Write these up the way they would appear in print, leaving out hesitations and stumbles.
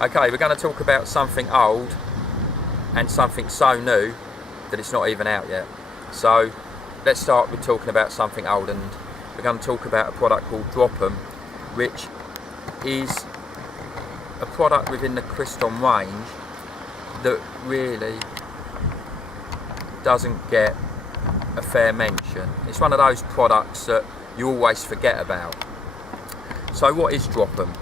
Okay, we're going to talk about something old and something so new that it's not even out yet. So let's start with talking about something old, and we're going to talk about a product called Drop 'em, which is a product within the Kryston range that really doesn't get a fair mention. It's one of those products that you always forget about. So what is Drop 'em?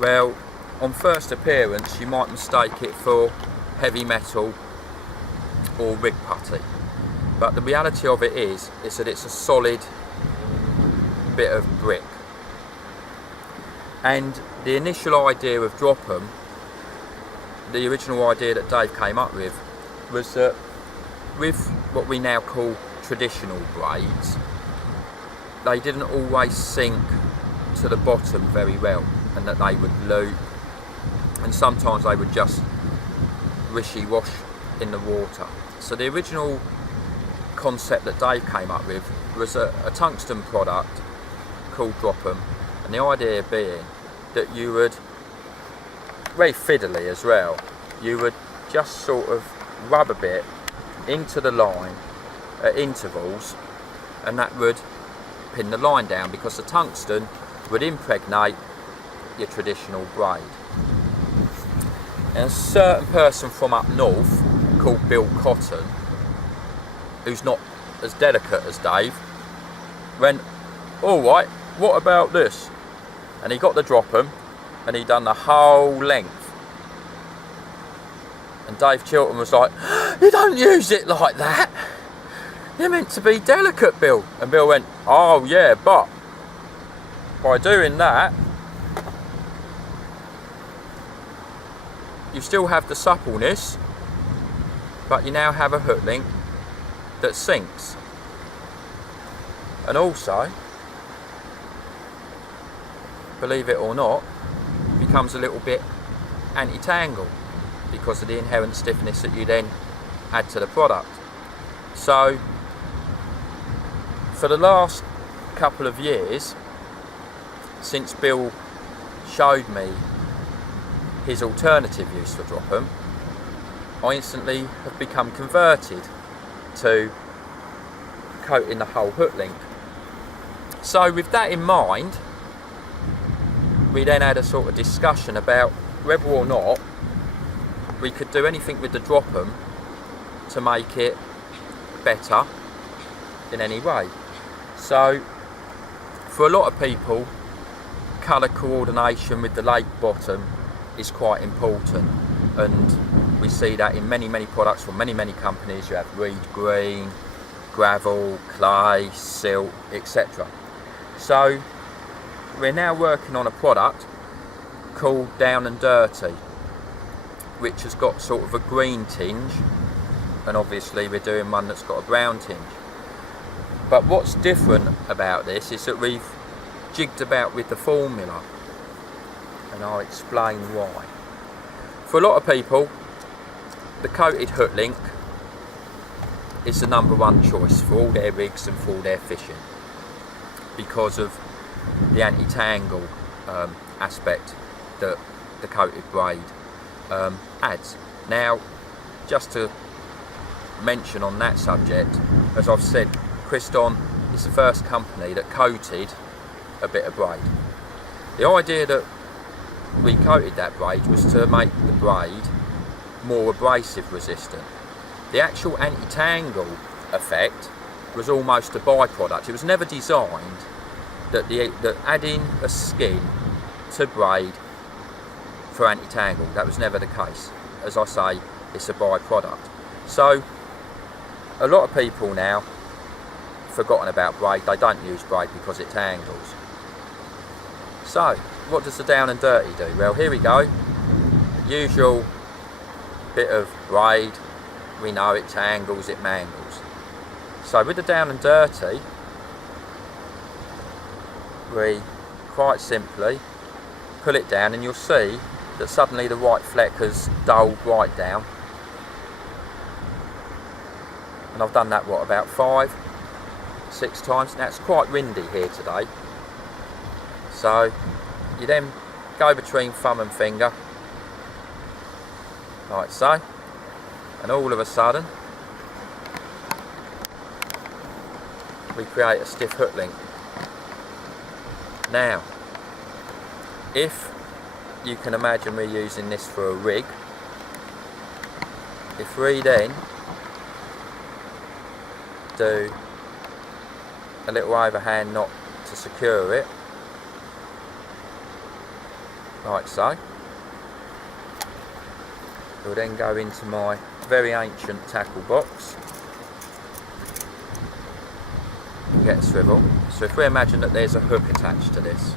Well, on first appearance you might mistake it for heavy metal or rig putty, but the reality of it is that it's a solid bit of brick. And the initial idea of Drop 'em, the original idea that Dave came up with, was that with what we now call traditional braids, they didn't always sink to the bottom very well, and that they would loop, and sometimes they would just wishy-wash in the water. So the original concept that Dave came up with was a tungsten product called Drop 'em, and the idea being that you would, very fiddly as well, you would just sort of rub a bit into the line at intervals, and that would pin the line down, because the tungsten would impregnate your traditional braid. And a certain person from up north called Bill Cotton, who's not as delicate as Dave, went, alright, what about this? And he got the Drop 'em and he done the whole length. And Dave Chilton was like, you don't use it like that, you're meant to be delicate, Bill. And Bill went, oh yeah, but by doing that you still have the suppleness, but you now have a hook link that sinks, and also, believe it or not, becomes a little bit anti-tangle because of the inherent stiffness that you then add to the product. So for the last couple of years, since Bill showed me his alternative use for Drop 'em, I instantly have become converted to coating the whole hook link. So with that in mind, we then had a sort of discussion about whether or not we could do anything with the Drop 'em to make it better in any way. So for a lot of people, colour coordination with the lake bottom is quite important, and we see that in many products from many companies. You have reed green, gravel, clay, silt, etc. So we're now working on a product called Down and Dirty, which has got sort of a green tinge, and obviously we're doing one that's got a brown tinge. But what's different about this is that we've jigged about with the formula, and I'll explain why. For a lot of people, the coated hook link is the number one choice for all their rigs and for all their fishing, because of the anti-tangle aspect that the coated braid adds. Now, just to mention on that subject, as I've said, Kryston is the first company that coated a bit of braid. The idea that we coated that braid was to make the braid more abrasive resistant. The actual anti-tangle effect was almost a byproduct. It was never designed that adding a skin to braid for anti-tangle. That was never the case. As I say, it's a byproduct. So a lot of people now forgotten about braid. They don't use braid because it tangles. So what does the Down and Dirty do? Well, here we go. Usual bit of braid. We know it tangles, it mangles. So with the Down and Dirty, we quite simply pull it down, and you'll see that suddenly the white fleck has dulled right down. And I've done that, what, about 5, 6 times. Now it's quite windy here today, so you then go between thumb and finger like so, and all of a sudden we create a stiff hook link. Now, if you can imagine we're using this for a rig, if we then do a little overhand knot to secure it, like so, we'll then go into my very ancient tackle box and get a swivel. So if we imagine that there's a hook attached to this,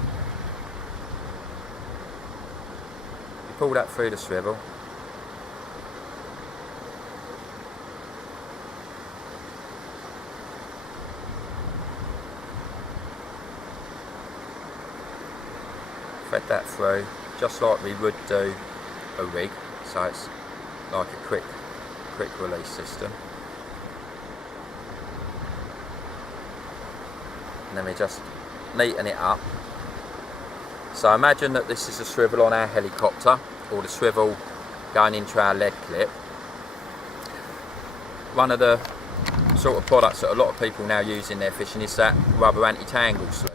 you pull that through the swivel, thread that through just like we would do a rig, so it's like a quick release system. And then we just neaten it up. So imagine that this is a swivel on our helicopter, or the swivel going into our lead clip. One of the sort of products that a lot of people now use in their fishing is that rubber anti-tangle sleeve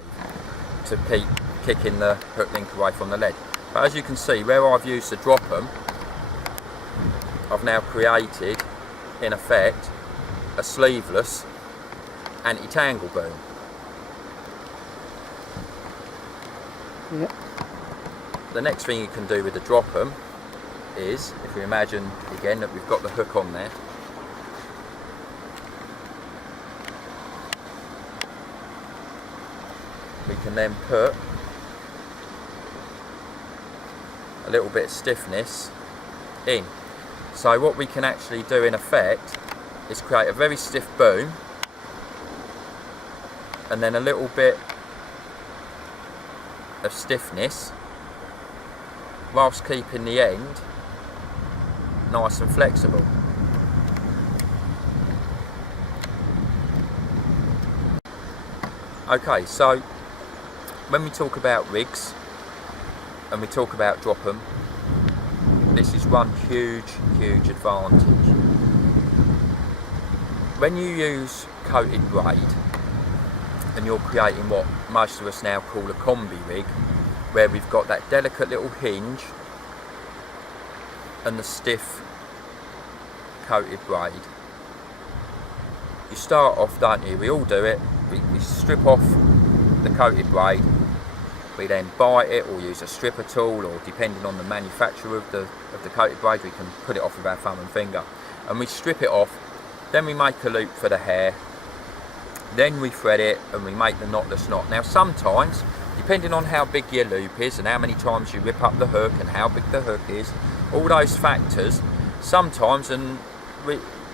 to keep kicking the hook link away from the lead. But as you can see, where I've used the drop 'em, I've now created, in effect, a sleeveless anti-tangle boom. Yep. The next thing you can do with the drop 'em is, if we imagine again that we've got the hook on there, we can then put a little bit of stiffness in. So what we can actually do in effect is create a very stiff boom and then a little bit of stiffness whilst keeping the end nice and flexible. Okay, so when we talk about rigs and we talk about drop 'em, this is one huge advantage. When you use coated braid and you're creating what most of us now call a combi rig, where we've got that delicate little hinge and the stiff coated braid, you start off, don't you? We all do it. We strip off the coated braid. We then bite it or use a stripper tool, or depending on the manufacturer of the coated braid, we can put it off with our thumb and finger. And we strip it off, then we make a loop for the hair, then we thread it and we make the knotless knot. Now sometimes, depending on how big your loop is and how many times you rip up the hook and how big the hook is, all those factors, sometimes, and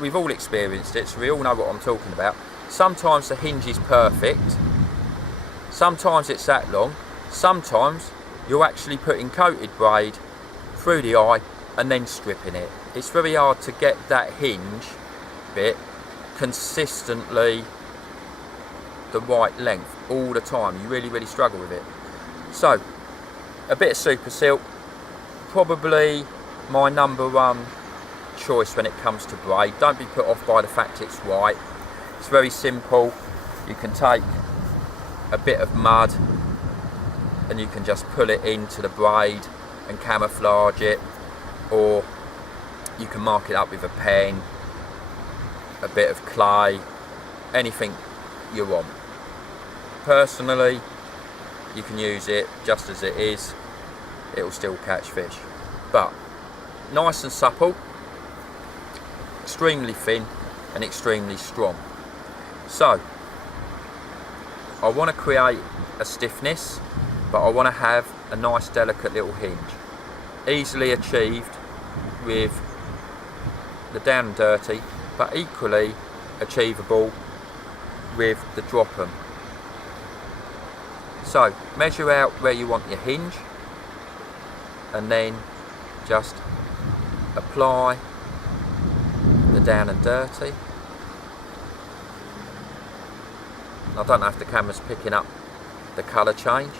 we've all experienced it, so we all know what I'm talking about, sometimes the hinge is perfect, sometimes it's that long, sometimes you're actually putting coated braid through the eye and then stripping it. It's very hard to get that hinge bit consistently the right length all the time. You really struggle with it. So a bit of super silk, probably my number one choice when it comes to braid. Don't be put off by the fact it's white. It's very simple. You can take a bit of mud and you can just pull it into the braid and camouflage it, or you can mark it up with a pen, a bit of clay, anything you want. Personally, you can use it just as it is, it will still catch fish. But nice and supple, extremely thin and extremely strong. So I want to create a stiffness, but I want to have a nice delicate little hinge, easily achieved with the down and dirty, but equally achievable with the drop 'em. So measure out where you want your hinge and then just apply the down and dirty. I don't know if the camera's picking up the colour change.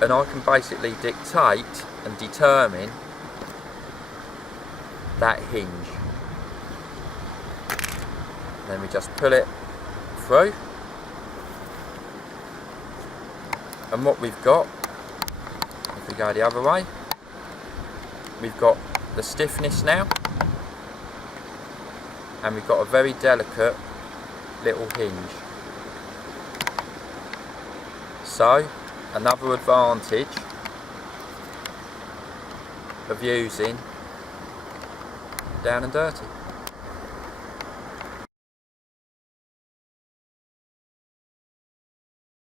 and I can basically dictate and determine that hinge. Then we just pull it through, and what we've got, if we go the other way, we've got the stiffness now, and we've got a very delicate little hinge. So another advantage of using down and dirty.